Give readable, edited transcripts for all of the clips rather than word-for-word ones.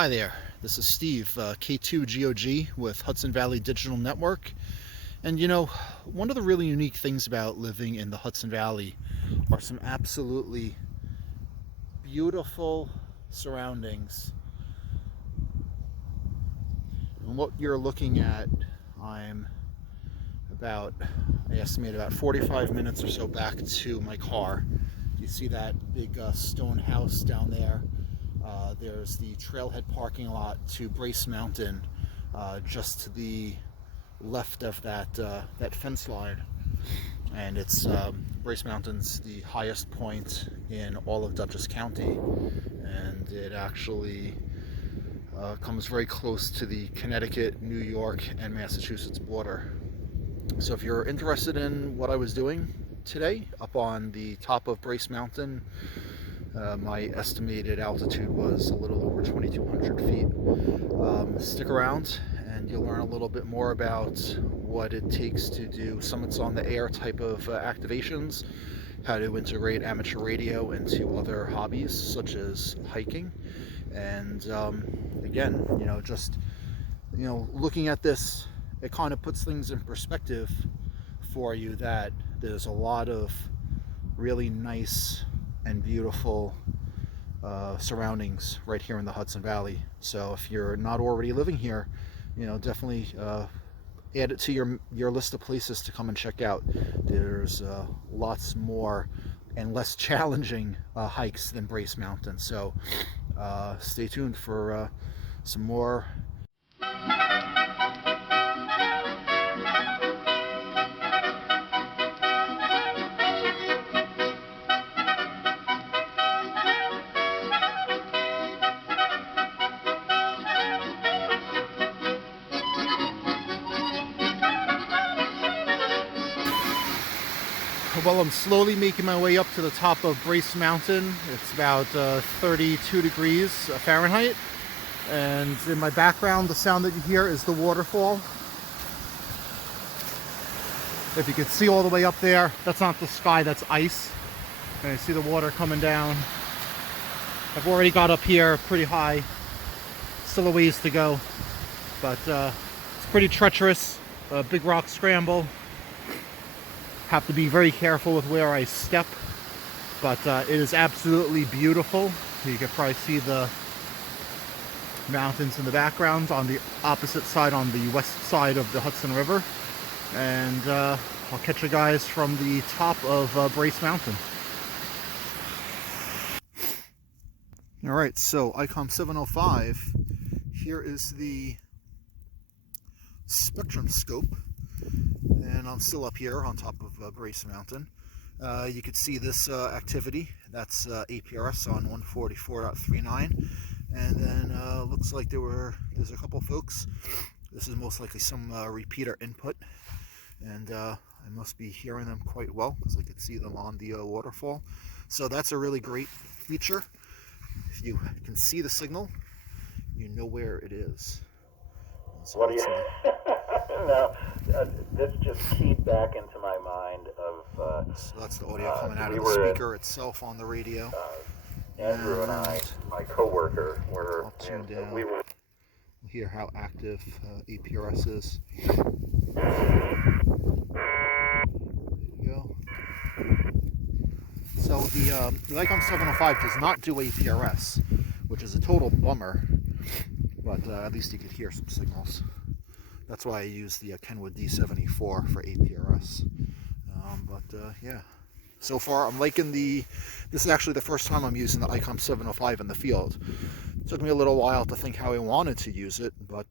Hi there, this is Steve, K2GOG with Hudson Valley Digital Network. And you know, one of the really unique things about living in the Hudson Valley are some absolutely beautiful surroundings. And what you're looking at, I estimate about 45 minutes or so back to my car. You see that big stone house down there. There's the trailhead parking lot to Brace Mountain, just to the left of that fence line. And it's Brace Mountain's the highest point in all of Dutchess County, and it actually comes very close to the Connecticut, New York, and Massachusetts border. So if you're interested in what I was doing today up on the top of Brace Mountain, my estimated altitude was a little over 2,200 feet. Stick around and you'll learn a little bit more about what it takes to do summits on the air type of activations, how to integrate amateur radio into other hobbies such as hiking, and again, looking at this, it kind of puts things in perspective for you that there's a lot of really nice and beautiful surroundings right here in the Hudson Valley. So if you're not already living here, definitely add it to your list of places to come and check out. There's lots more and less challenging hikes than Brace Mountain. So stay tuned for some more. Well, I'm slowly making my way up to the top of Brace Mountain. It's about 32 degrees Fahrenheit. And in my background, the sound that you hear is the waterfall. If you can see all the way up there, that's not the sky, that's ice. And I see the water coming down. I've already got up here pretty high. Still a ways to go. But it's pretty treacherous. A big rock scramble. Have to be very careful with where I step, but it is absolutely beautiful. You can probably see the mountains in the background on the opposite side, on the west side of the Hudson River. And I'll catch you guys from the top of Brace Mountain. All right, so Icom 705, here is the spectrum scope. And I'm still up here on top of Brace Mountain. You can see this activity. That's APRS on 144.39. And then looks like there's a couple folks. This is most likely some repeater input. And I must be hearing them quite well because I could see them on the waterfall. So that's a really great feature. If you can see the signal, you know where it is. So what do you... No, this just keyed back into my mind of... so that's the audio coming out of the speaker itself on the radio. Andrew and I, my co-worker, were... I'll tune down. We'll hear how active APRS is. There you go. So the Icom 705 does not do APRS, which is a total bummer, but at least you could hear some signals. That's why I use the Kenwood TH-D74 for APRS. Yeah, so far I'm liking this is actually the first time I'm using the Icom 705 in the field. It took me a little while to think how I wanted to use it, but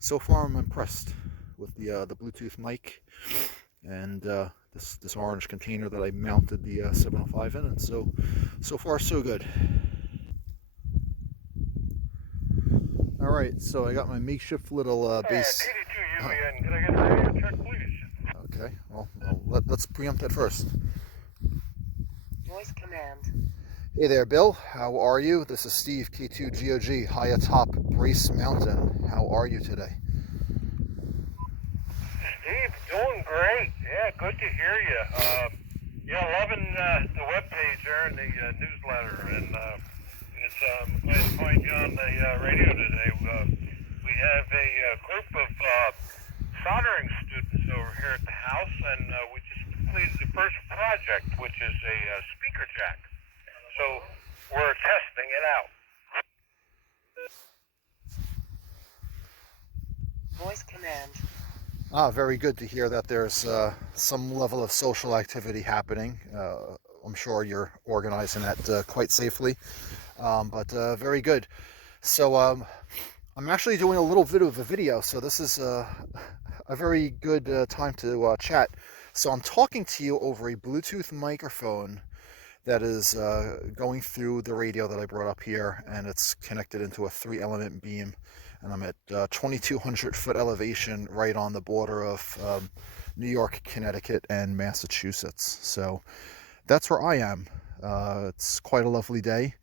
so far I'm impressed with the Bluetooth mic and this orange container that I mounted the 705 in, and so far so good. Alright, so I got my makeshift little base. KD2UEN, can I get a radio check, please? Okay, well, let's preempt that first. Voice command. Hey there, Bill. How are you? This is Steve, K2GOG, high atop Brace Mountain. How are you today? Steve, doing great. Yeah, good to hear you. Loving the webpage there and the newsletter, and it's I'm glad to find you on the radio today. We have a group of soldering students over here at the house, and we just completed the first project, which is a speaker jack. So we're testing it out. Voice command. Very good to hear that there's some level of social activity happening. I'm sure you're organizing that quite safely, but very good. So I'm actually doing a little bit of a video, so this is a very good time to chat. So I'm talking to you over a Bluetooth microphone that is going through the radio that I brought up here, and it's connected into a 3-element beam. And I'm at 2,200 foot elevation right on the border of New York, Connecticut, and Massachusetts. So that's where I am. It's quite a lovely day.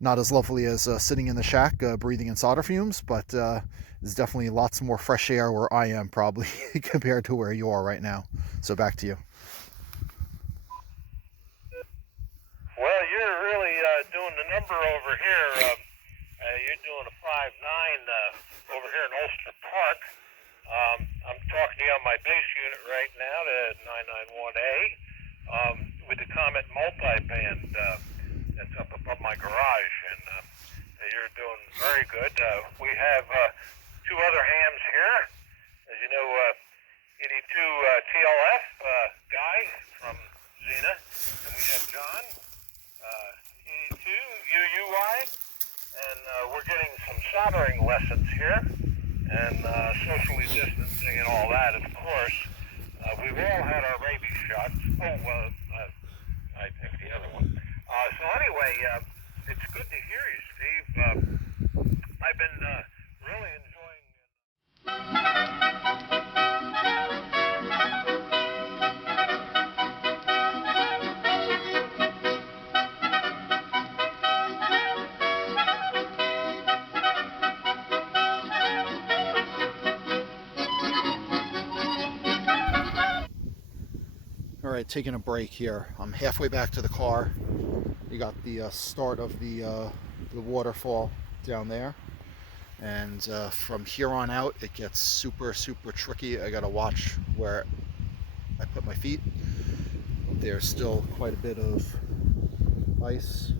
Not as lovely as sitting in the shack breathing in solder fumes, but there's definitely lots more fresh air where I am probably compared to where you are right now. So back to you. Well, you're really doing the number over here. You're doing a 5.9 over here in Ulster Park. I'm talking to you on my base unit right now, the 991A, with the Comet multiband that's up above my garage, and you're doing very good. We have two other hams here. As you know, 82 TLF guy from Xena, and we have John, 82 UUI. And we're getting some soldering lessons here, and socially distancing and all that, of course. We've all had our rabies shots. I think the other one. So anyway, it's good to hear you, Steve. I've been really enjoying... All right, taking a break here. I'm halfway back to the car. You got the start of the waterfall down there, and from here on out it gets super tricky. I gotta watch where I put my feet. There's still quite a bit of ice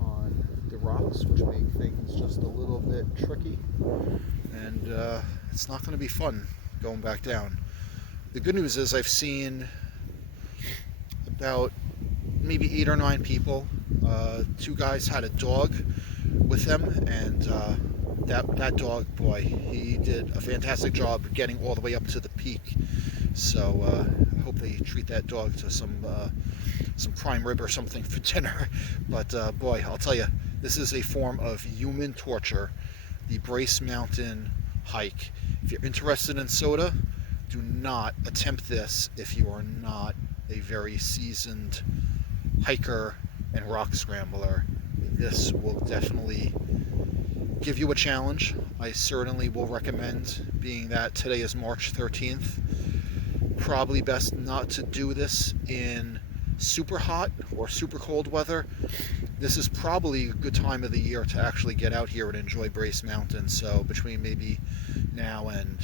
on the rocks, which make things just a little bit tricky, and it's not going to be fun going back down. The good news is I've seen about maybe 8 or 9 people. 2 guys had a dog with them, and that dog, boy, he did a fantastic job getting all the way up to the peak. So I hope they treat that dog to some prime rib or something for dinner. But boy, I'll tell you, this is a form of human torture, the Brace Mountain hike. If you're interested in SOTA, do not attempt this if you are not a very seasoned hiker and rock scrambler. This will definitely give you a challenge. I certainly will recommend, being that today is March 13th, probably best not to do this in super hot or super cold weather. This is probably a good time of the year to actually get out here and enjoy Brace Mountain. So between maybe now and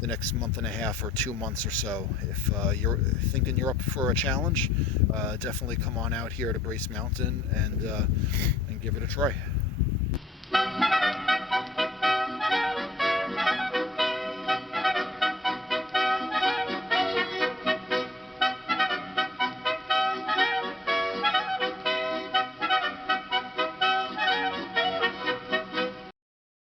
the next month and a half or 2 months or so, if you're thinking you're up for a challenge, definitely come on out here to Brace Mountain and give it a try.